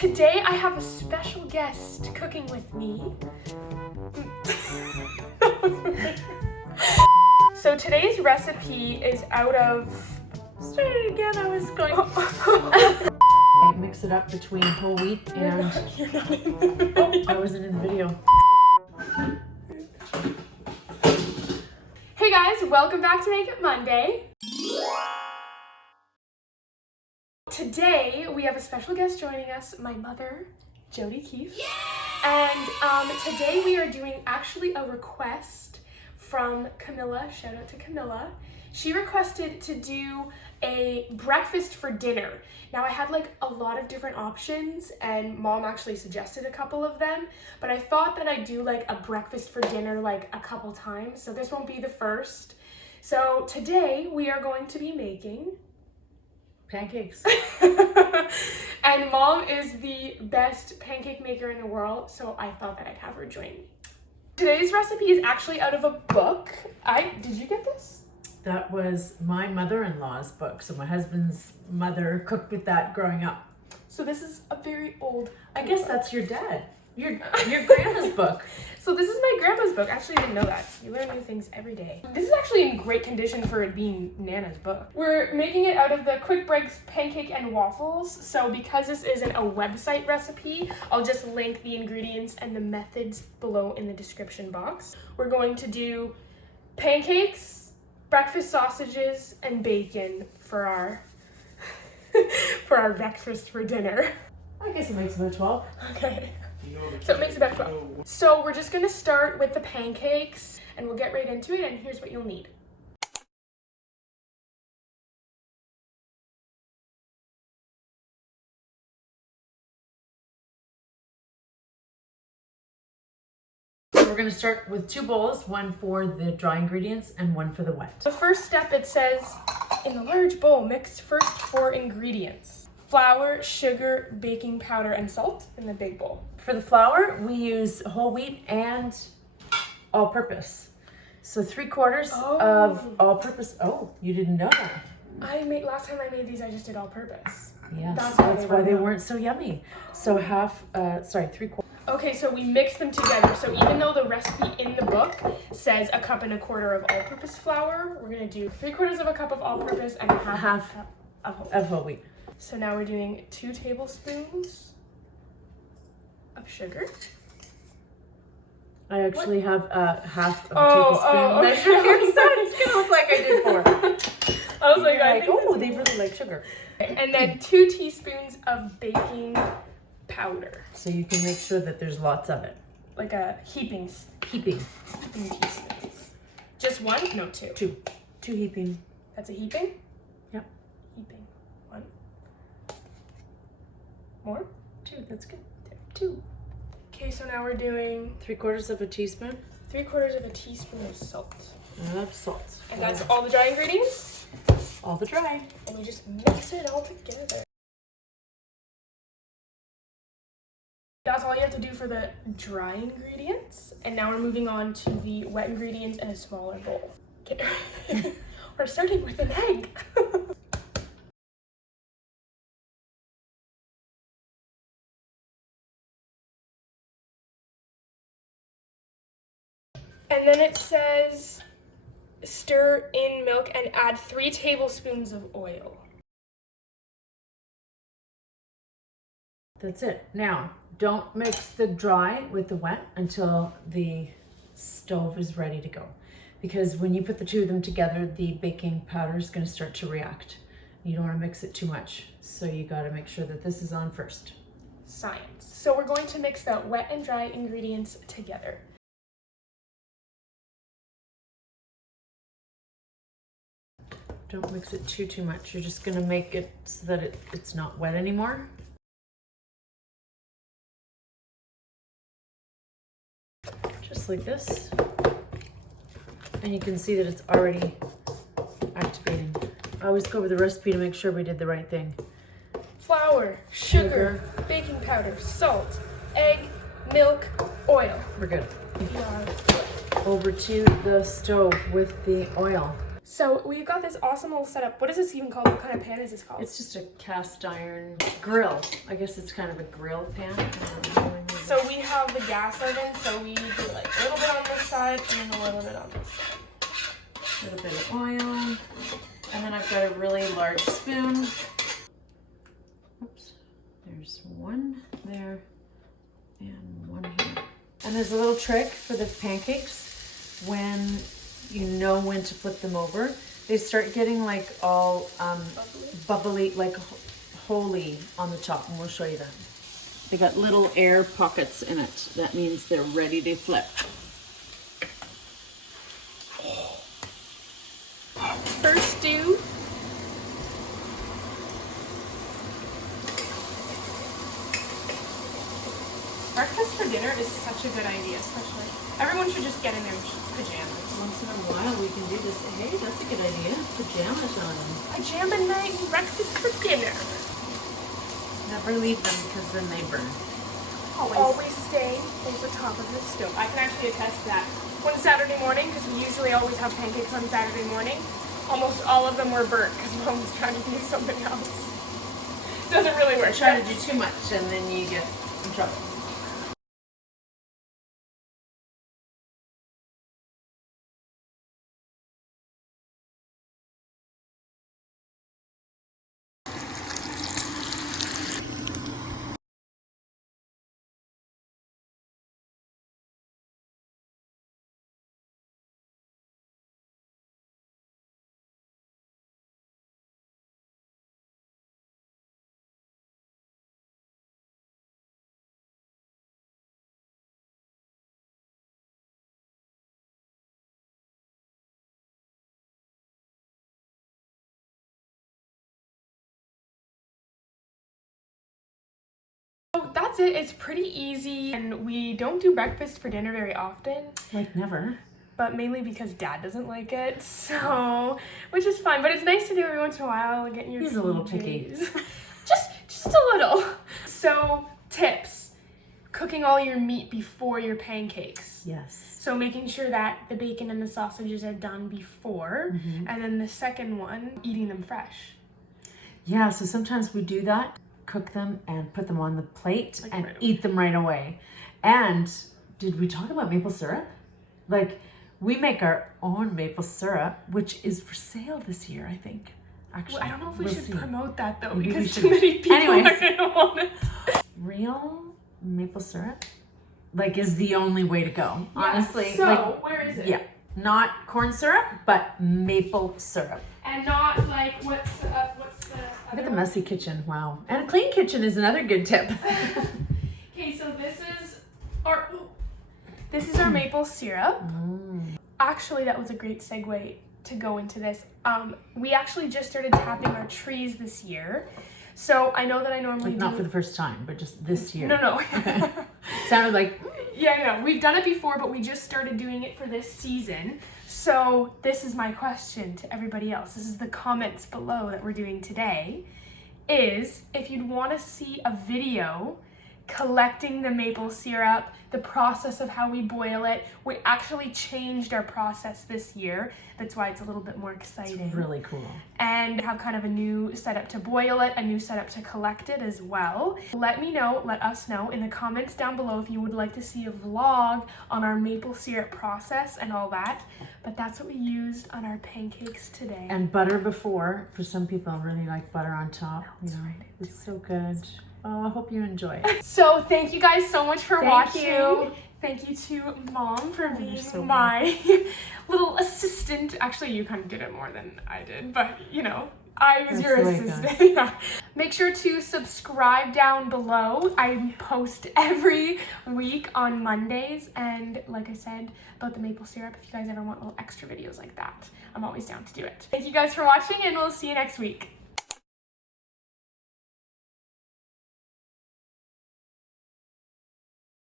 Today I have a special guest cooking with me. So today's recipe is out of... Start it again, I was going... I mix it up between whole wheat and... You're not in the video. I wasn't in the video. Hey guys, welcome back to Make It Monday. Today we have a special guest joining us, my mother, Jody Keefe. Yeah! And today we are doing actually a request from Camilla. Shout out to Camilla. She requested to do a breakfast for dinner. Now I had like a lot of different options and mom actually suggested a couple of them, but I thought that I'd do like a breakfast for dinner like a couple times, so this won't be the first. So today we are going to be making Pancakes. And mom is the best pancake maker in the world, so I thought that I'd have her join me. Today's recipe is actually out of a book. Did you get this? That was my mother-in-law's book. So my husband's mother cooked with that growing up. So this is a very old I guess that's your dad. Your grandma's book. So this is my grandma's book. Actually, I didn't know that. You learn new things every day. This is actually in great condition for it being Nana's book. We're making it out of the Quick Breaks pancake and waffles. So because this isn't a website recipe, I'll just link the ingredients and the methods below in the description box. We're going to do pancakes, breakfast sausages, and bacon for our for our breakfast for dinner. I guess it makes about 12. Okay. So it makes about 12. So we're just gonna start with the pancakes and we'll get right into it, and here's what you'll need. We're going to start with 2 bowls, one for the dry ingredients and one for the wet. The first step, it says, in the large bowl, mix first 4 ingredients. Flour, sugar, baking powder, and salt in the big bowl. For the flour, we use whole wheat and all-purpose. So 3/4 of all-purpose. Oh, you didn't know that. Last time I made these, I just did all purpose. Yes, that's why they weren't so yummy. So 3/4. Okay, so we mix them together. So even though the recipe in the book says 1 1/4 cup of all-purpose flour, we're gonna do 3/4 cup of all-purpose and half cup of whole wheat. So now we're doing 2 tablespoons of sugar. I actually have half a tablespoon measure here, so it's gonna look like I did 4. I was like, I think oh, they really like sugar. And then 2 teaspoons of baking powder. So you can make sure that there's lots of it. Like a heaping teaspoons. Just 1? No, 2. 2 heaping. That's a heaping? Yep. Heaping. 1. More? 2, that's good. 2. Okay, so now we're doing 3/4 of a teaspoon. 3/4 of a teaspoon of salt. Of salt. And that's all the dry ingredients? All the dry. And you just mix it all together. That's all you have to do for the dry ingredients. And now we're moving on to the wet ingredients in a smaller bowl. Okay. We're starting with an egg. And then it says, stir in milk and add 3 tablespoons of oil. That's it. Now, don't mix the dry with the wet until the stove is ready to go. Because when you put the 2 of them together, the baking powder is going to start to react. You don't want to mix it too much. So you got to make sure that this is on first. Science. So we're going to mix the wet and dry ingredients together. Don't mix it too much. You're just going to make it so that it's not wet anymore. Just like this. And you can see that it's already activating. I always go over the recipe to make sure we did the right thing. Flour, sugar, baking powder, salt, egg, milk, oil. We're good. Yeah. Over to the stove with the oil. So we've got this awesome little setup. What is this even called? What kind of pan is this called? It's just a cast iron grill. I guess it's kind of a grill pan. So we have the gas oven, so we do like a little bit on this side and then a little bit on this side. A little bit of oil. And then I've got a really large spoon. Oops. There's one there and one here. And there's a little trick for the pancakes. When you know when to flip them over, they start getting like all bubbly, like holy on the top, and we'll show you that. They got little air pockets in it. That means they're ready to flip. First do. Breakfast for dinner is such a good idea, especially. Everyone should just get in their pajamas. Once in a while we can do this. Hey, that's a good idea. Pajama time. Pajama night and breakfast for dinner. Never leave them because then they burn. Always stay over top of the stove. I can actually attest that. One Saturday morning, because we usually always have pancakes on Saturday morning, almost all of them were burnt because Mom was trying to do something else. Doesn't really work. Try to do too much and then you get in trouble. So that's it. It's pretty easy, and we don't do breakfast for dinner very often. Like never. But mainly because Dad doesn't like it, so, which is fine. But it's nice to do every once in a while, getting your He's a little PJs. picky. just a little. So, tips. Cooking all your meat before your pancakes. Yes. So making sure that the bacon and the sausages are done before. Mm-hmm. And then the second one, eating them fresh. Yeah, so sometimes we do that, cook them and put them on the plate Like and right away. eat them right away. And did we talk about maple syrup? Like, we make our own maple syrup, which is for sale this year, I think. Actually, Well, I don't know if we we'll should see. promote that though, Maybe we because should. too many people Anyways. are going to want it. Real maple syrup, like, is the only way to go. Honestly. So, like, where is it? yeah, not corn syrup, but maple syrup. And not like, what's the Look at the messy kitchen, wow. And a clean kitchen is another good tip. Okay, so this is our maple syrup. Actually, that was a great segue to go into this. We actually just started tapping our trees this year. So I know that I normally Like, not for the first time, but just this year. No. Okay. Sounded like... Yeah, no, we've done it before, but we just started doing it for this season. So this is my question to everybody else. This is the comments below that we're doing today. Is if you'd want to see a video collecting the maple syrup, the process of how we boil it. We actually changed our process this year. That's why it's a little bit more exciting. It's really cool. And have kind of a new setup to boil it, a new setup to collect it as well. Let us know in the comments down below if you would like to see a vlog on our maple syrup process and all that. But that's what we used on our pancakes today. And butter before, for some people really like butter on top. Melts You know, right into it's so good. Oh, I hope you enjoy it. So thank you guys so much for Thank watching. you. Thank you to Mom for being so my little assistant. Actually, you kind of did it more than I did, but you know, I was That's your the way it assistant. Yeah. Make sure to subscribe down below. I post every week on Mondays, and like I said about the maple syrup, if you guys ever want little extra videos like that, I'm always down to do it. Thank you guys for watching, and we'll see you next week.